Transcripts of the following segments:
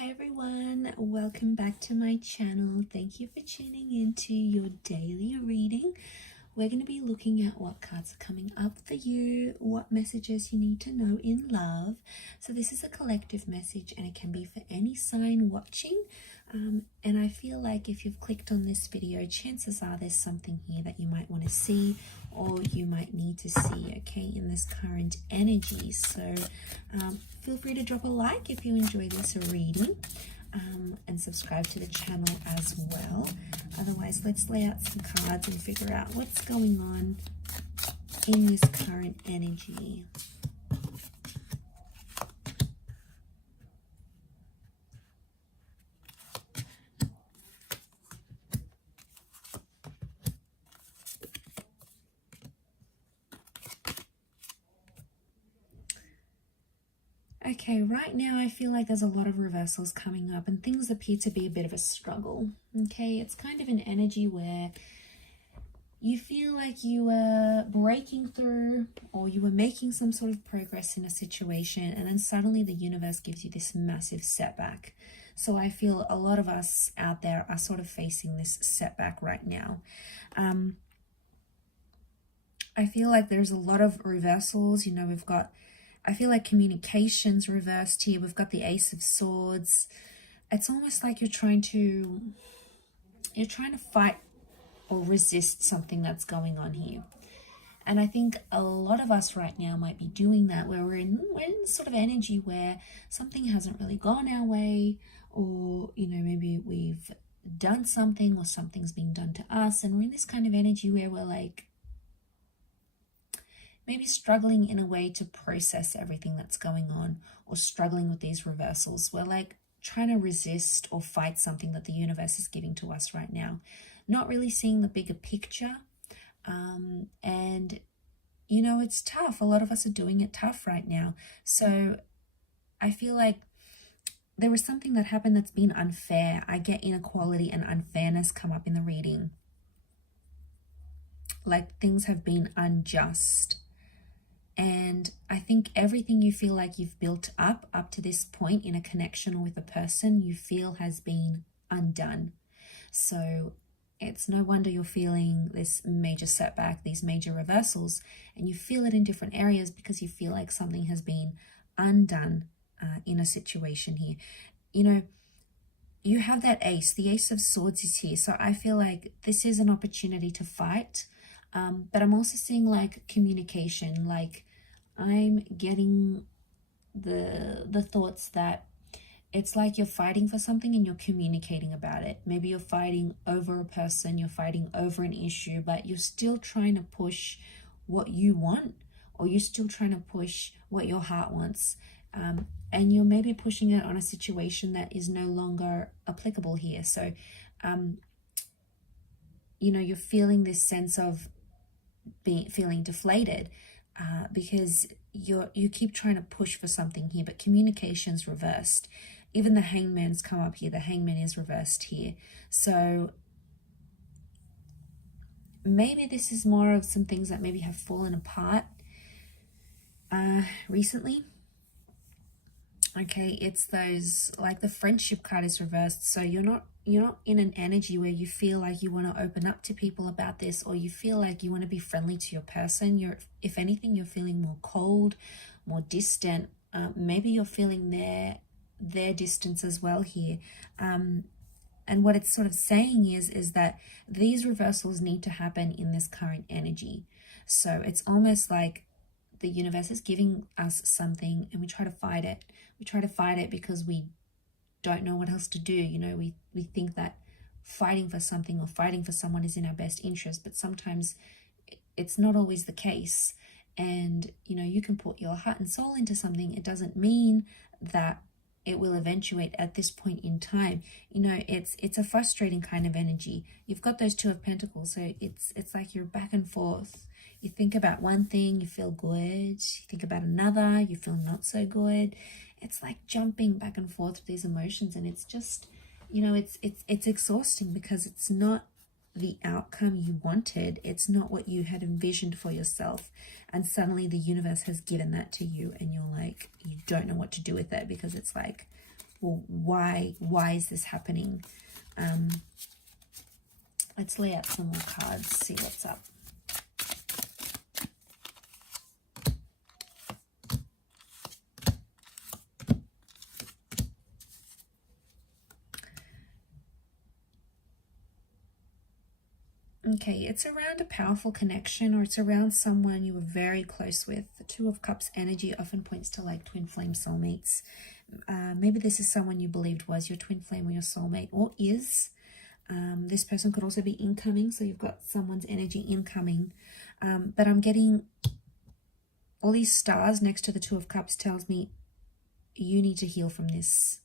Hi everyone, welcome back to my channel. Thank you for tuning into your daily reading. We're going to be looking at what cards are coming up for you, what messages you need to know in love. So this is a collective message and it can be for any sign watching. And I feel like if you've clicked on this video, chances are there's something here that you might want to see or you might need to see, okay, in this current energy. So feel free to drop a like if you enjoy this reading. And subscribe to the channel as well. Otherwise, let's lay out some cards and figure out what's going on in this current energy. Okay, right now I feel like there's a lot of reversals coming up and things appear to be a bit of a struggle. Okay, it's kind of an energy where you feel like you were breaking through or you were making some sort of progress in a situation, and then suddenly the universe gives you this massive setback. So I feel a lot of us out there are sort of facing this setback right now. I feel like there's a lot of reversals. You know, we've got, I feel like communication's reversed here. We've got the Ace of Swords. It's almost like you're trying to fight or resist something that's going on here. And I think a lot of us right now might be doing that, where we're in sort of energy where something hasn't really gone our way, or, you know, maybe we've done something or something's being done to us. And we're in this kind of energy where we're like, maybe struggling in a way to process everything that's going on, or struggling with these reversals. We're like trying to resist or fight something that the universe is giving to us right now, not really seeing the bigger picture. And, you know, it's tough. A lot of us are doing it tough right now. So I feel like there was something that happened that's been unfair. I get inequality and unfairness come up in the reading. Like things have been unjust. And I think everything you feel like you've built up to this point in a connection or with a person, you feel has been undone. So it's no wonder you're feeling this major setback, these major reversals, and you feel it in different areas because you feel like something has been undone in a situation here. You know, you have that ace, the Ace of Swords is here. So I feel like this is an opportunity to fight. But I'm also seeing like communication, like I'm getting the thoughts that it's like you're fighting for something and you're communicating about it. Maybe you're fighting over a person, you're fighting over an issue, but you're still trying to push what you want, or you're still trying to push what your heart wants. And you're maybe pushing it on a situation that is no longer applicable here. So, you know, you're feeling this sense of feeling deflated because you keep trying to push for something here, but communication's reversed. Even the Hangman's come up here. The Hangman is reversed here. So maybe this is more of some things that maybe have fallen apart recently. Okay, it's those, like the Friendship card is reversed. So you're not in an energy where you feel like you want to open up to people about this, or you feel like you want to be friendly to your person. If anything, you're feeling more cold, more distant. Maybe you're feeling their distance as well here. And what it's sort of saying is that these reversals need to happen in this current energy. So it's almost like the universe is giving us something and we try to fight it. We try to fight it because we don't know what else to do. You know, we think that fighting for something or fighting for someone is in our best interest, but sometimes it's not always the case. And, you know, you can put your heart and soul into something. It doesn't mean that it will eventuate at this point in time. You know, it's a frustrating kind of energy. You've got those Two of Pentacles, so it's like you're back and forth. You think about one thing, you feel good. You think about another, you feel not so good. It's like jumping back and forth with these emotions, and it's just, you know, it's exhausting because it's not the outcome you wanted. It's not what you had envisioned for yourself. And suddenly the universe has given that to you and you're like, you don't know what to do with it, because it's like well, why is this happening? Let's lay out some more cards, see what's up. Okay, it's around a powerful connection, or it's around someone you were very close with. The Two of Cups energy often points to like twin flame soulmates. Maybe this is someone you believed was your twin flame or your soulmate, or is. This person could also be incoming, so you've got someone's energy incoming. But I'm getting all these stars next to the Two of Cups tells me you need to heal from this.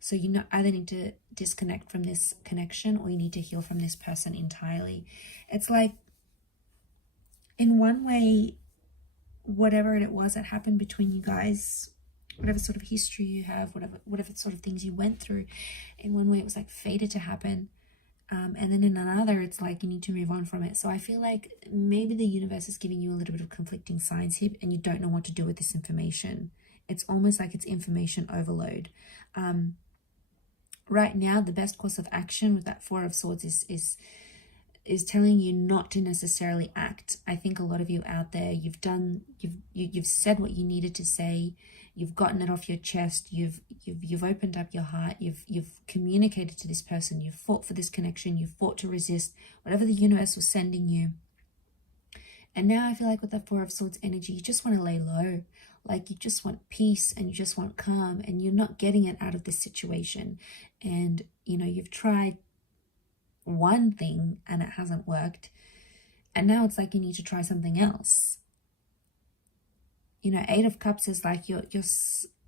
So you either need to disconnect from this connection, or you need to heal from this person entirely. It's like, in one way, whatever it was that happened between you guys, whatever sort of history you have, whatever sort of things you went through, in one way it was like fated to happen. And then in another, it's like you need to move on from it. So I feel like maybe the universe is giving you a little bit of conflicting signs here, and you don't know what to do with this information. It's almost like it's information overload. Right now, the best course of action with that Four of Swords is telling you not to necessarily act. I think a lot of you out there, you've said what you needed to say. You've gotten it off your chest. You've opened up your heart. You've communicated to this person. You've fought for this connection. You've fought to resist whatever the universe was sending you. And now I feel like with the Four of Swords energy, you just want to lay low. Like you just want peace and you just want calm, and you're not getting it out of this situation. And, you know, you've tried one thing and it hasn't worked. And now it's like you need to try something else. You know, Eight of Cups is like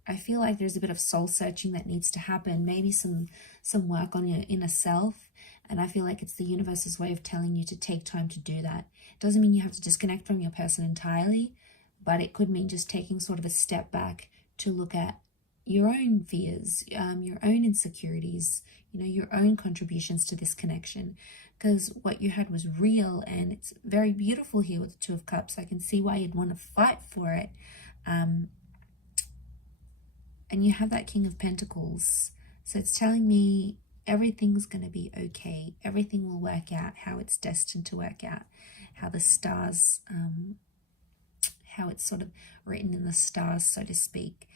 I feel like there's a bit of soul searching that needs to happen. Maybe some work on your inner self. And I feel like it's the universe's way of telling you to take time to do that. It doesn't mean you have to disconnect from your person entirely, but it could mean just taking sort of a step back to look at your own fears, your own insecurities, you know, your own contributions to this connection. Because what you had was real, and it's very beautiful here with the Two of Cups. I can see why you'd want to fight for it. And you have that King of Pentacles. So it's telling me everything's going to be okay. Everything will work out how it's destined to work out. How the stars, how it's sort of written in the stars, so to speak.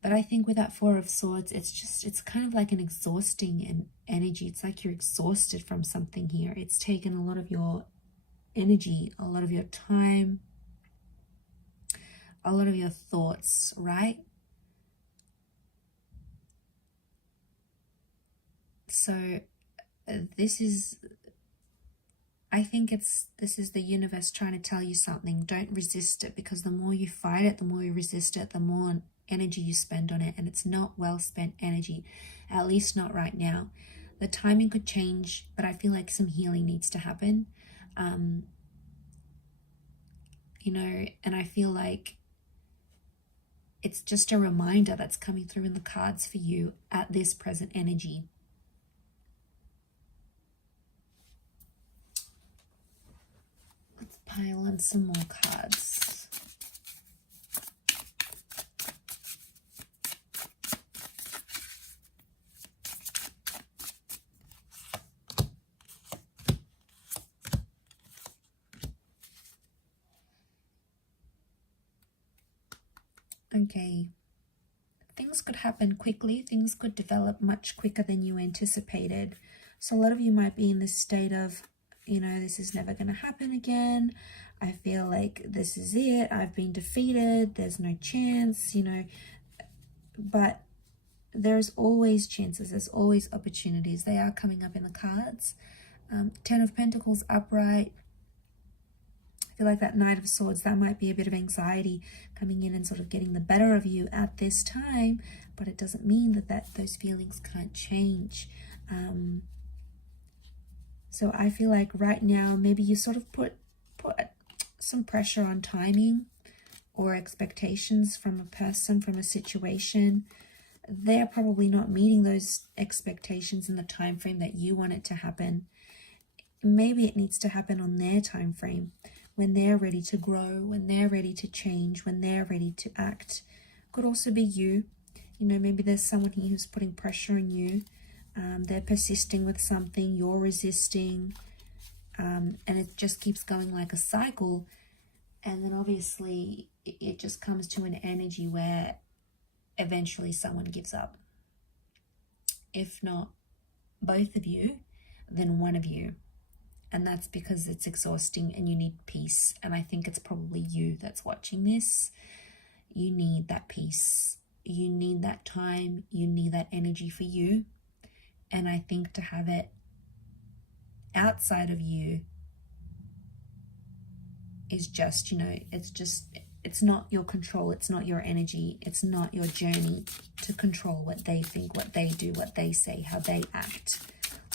But I think with that Four of Swords, it's kind of like an exhausting energy. It's like you're exhausted from something here. It's taken a lot of your energy, a lot of your time, a lot of your thoughts, right? So I think this is the universe trying to tell you something. Don't resist it, because the more you fight it, the more you resist it, the more energy you spend on it, and it's not well spent energy, at least not right now. The timing could change, but I feel like some healing needs to happen. You know, and I feel like it's just a reminder that's coming through in the cards for you at this present energy. Let's pile on some more cards. Okay, things could happen quickly. Things could develop much quicker than you anticipated. So a lot of you might be in this state of, you know, this is never going to happen again. I feel like this is it. I've been defeated. There's no chance, you know. But there's always chances. There's always opportunities. They are coming up in the cards. Ten of Pentacles upright. I feel like that Knight of Swords, that might be a bit of anxiety coming in and sort of getting the better of you at this time, but it doesn't mean that those feelings can't change. So I feel like right now, maybe you sort of put some pressure on timing or expectations from a person, from a situation. They're probably not meeting those expectations in the time frame that you want it to happen. Maybe it needs to happen on their time frame, when they're ready to grow, when they're ready to change, when they're ready to act. Could also be you. You know, maybe there's someone here who's putting pressure on you. They're persisting with something, you're resisting, and it just keeps going like a cycle. And then obviously it just comes to an energy where eventually someone gives up. If not both of you, then one of you. And that's because it's exhausting and you need peace. And I think it's probably you that's watching this. You need that peace. You need that time. You need that energy for you. And I think to have it outside of you is just, you know, it's not your control. It's not your energy. It's not your journey to control what they think, what they do, what they say, how they act.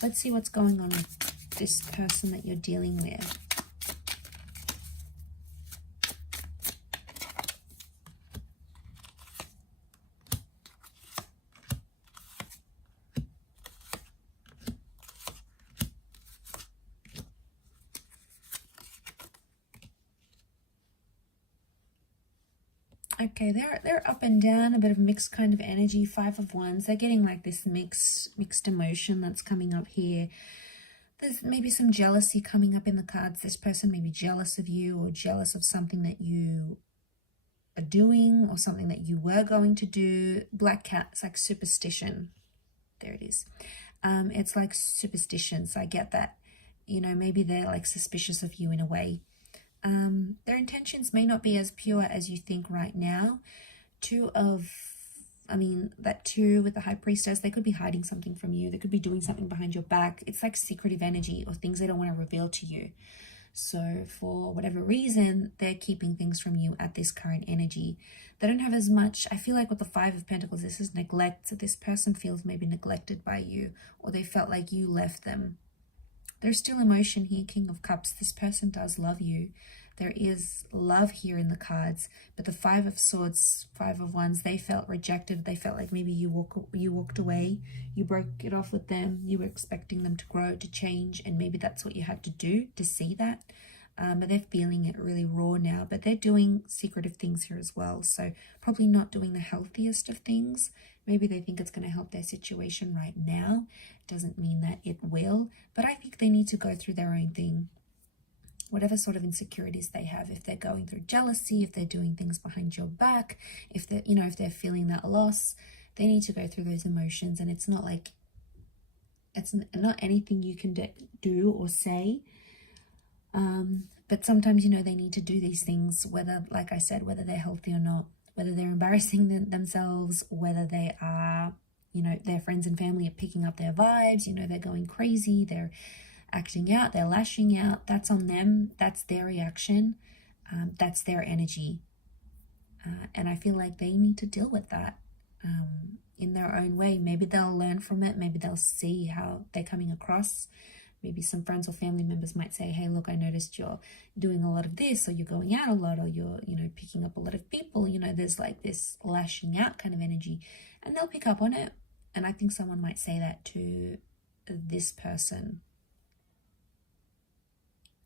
Let's see what's going on with this person that you're dealing with. Okay, they're up and down, a bit of mixed kind of energy. 5 of Wands. They're getting like this mixed emotion that's coming up here. There's maybe some jealousy coming up in the cards. This person may be jealous of you or jealous of something that you are doing or something that you were going to do. Black cat, it's like superstition. There it is. It's like superstition. So I get that. You know, maybe they're like suspicious of you in a way. Their intentions may not be as pure as you think right now. That 2 with the High Priestess, they could be hiding something from you. They could be doing something behind your back. It's like secretive energy or things they don't want to reveal to you. So for whatever reason, they're keeping things from you at this current energy. They don't have as much, I feel like with the 5 of Pentacles, this is neglect. So this person feels maybe neglected by you, or they felt like you left them. There's still emotion here, King of Cups. This person does love you. There is love here in the cards. But the 5 of Swords, 5 of Wands, they felt rejected. They felt like maybe you walked away. You broke it off with them. You were expecting them to grow, to change. And maybe that's what you had to do to see that. But they're feeling it really raw now. But they're doing secretive things here as well. So probably not doing the healthiest of things. Maybe they think it's going to help their situation right now. Doesn't mean that it will. But I think they need to go through their own thing. Whatever sort of insecurities they have, if they're going through jealousy, if they're doing things behind your back, if they're feeling that loss, they need to go through those emotions. And it's not like, it's not anything you can do or say. But sometimes, they need to do these things, whether, like I said, whether they're healthy or not, whether they're embarrassing themselves, whether they are, their friends and family are picking up their vibes, they're going crazy, they're acting out, they're lashing out. That's on them. That's their reaction. That's their energy. And I feel like they need to deal with that in their own way. Maybe they'll learn from it. Maybe they'll see how they're coming across. Maybe some friends or family members might say, hey, look, I noticed you're doing a lot of this, or you're going out a lot, or you're, picking up a lot of people. There's like this lashing out kind of energy, and they'll pick up on it. And I think someone might say that to this person,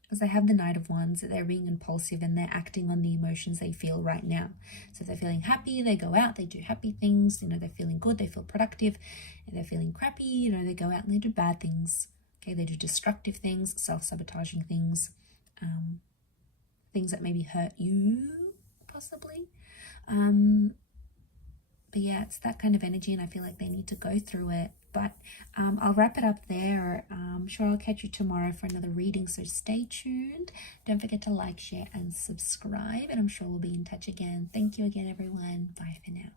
because they have the Knight of Wands. They're being impulsive and they're acting on the emotions they feel right now. So if they're feeling happy, they go out, they do happy things. They're feeling good, they feel productive. If they're feeling crappy, they go out and they do bad things. Okay, they do destructive things, self-sabotaging things, things that maybe hurt you, possibly. But yeah, it's that kind of energy, and I feel like they need to go through it. But I'll wrap it up there. I'm sure I'll catch you tomorrow for another reading, so stay tuned. Don't forget to like, share, and subscribe, and I'm sure we'll be in touch again. Thank you again, everyone. Bye for now.